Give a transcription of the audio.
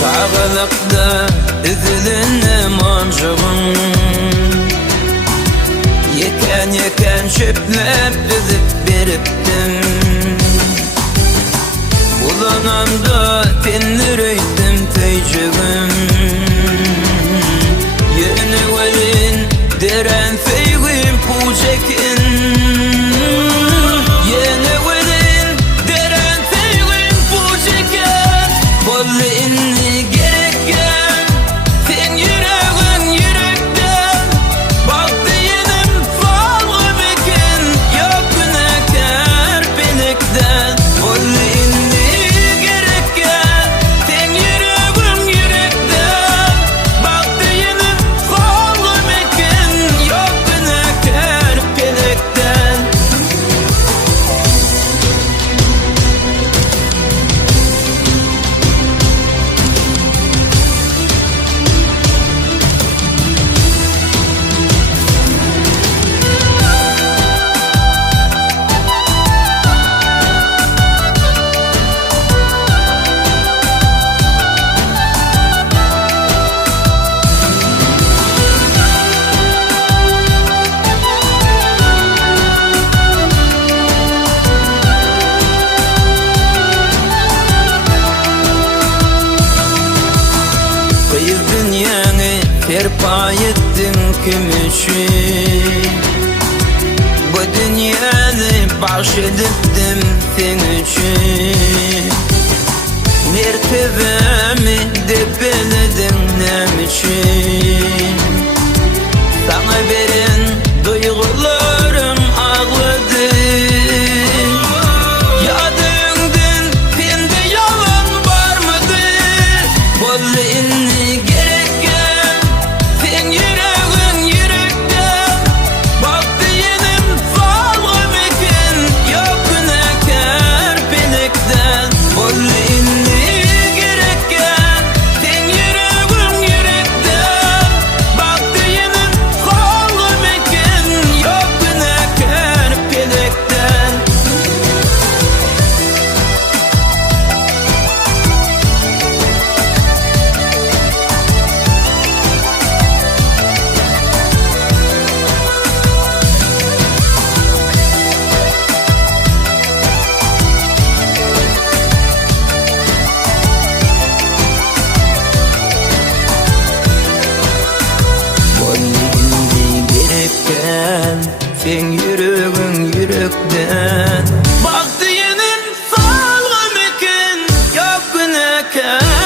Çağılıkta üzülünüm ancağım, yeken çöplep üzüp beriptim. Bulanamda tenlireydim teycegim, yeni velin deren feygim pucekin. Yeni velin deren feygim pucekin. Bolli inni gerekken sen yüreğin yürekten. Baktı yenim falgı bekin, yok günahkar benekten. Bolli inni gerekken sen yüreğin yürekten. Baktı yenim falgı bekin, yok günahkar benekten. Kıyır dünyanı terpa ettin kim için? Bu dünyanı bahşedittim sen için. Mertebemi debeledin nem için? Sana veren duygularım ağladı. Yadımdın sende yalan var mıydı? Bolli inni gerekken sen yüreğin yürekten. Baktı yenim falgı bekin, yok günahkar benekten. Bolli inni gerekken sen yüreğin yürekten. Baktı yenim falgı bekin, yok günahkar benekten. Sen yüreğin yürekten. Baktı yenin falgı bekin, yok günahkar